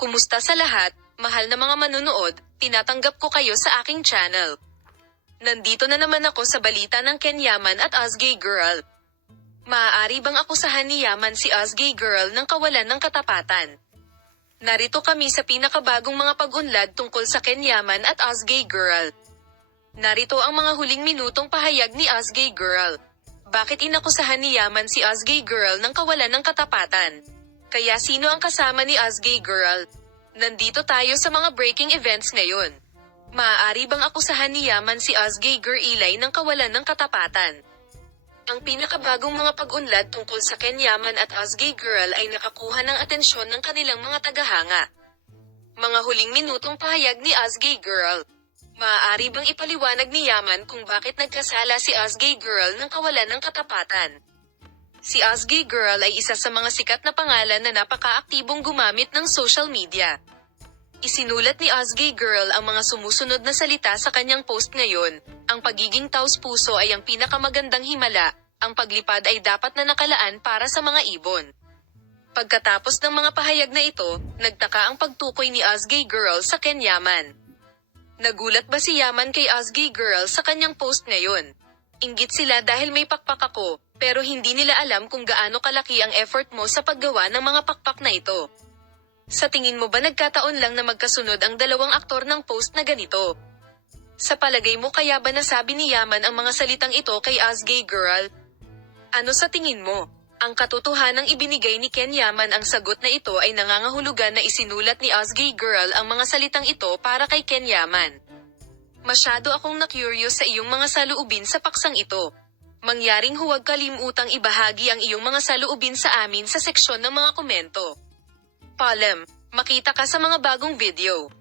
Kumusta sa lahat, mahal na mga manunood, tinatanggap ko kayo sa aking channel. Nandito na naman ako sa balita ng Ken Yaman at Ozgay Girl. Maaari bang akusahan ni Yaman si Ozgay Girl ng kawalan ng katapatan? Narito kami sa pinakabagong mga pag-unlad tungkol sa Ken Yaman at Ozgay Girl. Narito ang mga huling minutong pahayag ni Ozgay Girl. Bakit inakusahan ni Yaman si Ozgay Girl ng kawalan ng katapatan? Kaya sino ang kasama ni Ozgay Girl? Nandito tayo sa mga breaking events ngayon. Maaari bang akusahan ni Yaman si Ozgay Girl ng kawalan ng katapatan? Ang pinakabagong mga pag-unlad tungkol sa Ken Yaman at Ozgay Girl ay nakakuha ng atensyon ng kanilang mga tagahanga. Mga huling minutong pahayag ni Ozgay Girl. Maaari bang ipaliwanag ni Yaman kung bakit nagkasala si Ozgay Girl ng kawalan ng katapatan? Si Ozgay Girl ay isa sa mga sikat na pangalan na napaka-aktibong gumamit ng social media. Isinulat ni Ozgay Girl ang mga sumusunod na salita sa kanyang post ngayon: ang pagiging taos-puso ay ang pinakamagandang himala, ang paglipad ay dapat na nakalaan para sa mga ibon. Pagkatapos ng mga pahayag na ito, nagtaka ang pagtukoy ni Ozgay Girl sa Ken Yaman. Nagulat ba si Yaman kay Ozgay Girl sa kanyang post ngayon? Inggit sila dahil may pakpak ako, pero hindi nila alam kung gaano kalaki ang effort mo sa paggawa ng mga pakpak na ito. Sa tingin mo ba nagkataon lang na magkasunod ang dalawang aktor ng post na ganito? Sa palagay mo kaya ba nasabi ni Yaman ang mga salitang ito kay Ozgay Girl? Ano sa tingin mo? Ang katotohanang ibinigay ni Ken Yaman ang sagot na ito ay nangangahulugan na isinulat ni Ozgay Girl ang mga salitang ito para kay Ken Yaman. Masyado akong na-curious sa iyong mga saloobin sa paksang ito. Mangyaring huwag kalimutang ibahagi ang iyong mga saloobin sa amin sa seksyon ng mga komento. Palem, makita ka sa mga bagong video.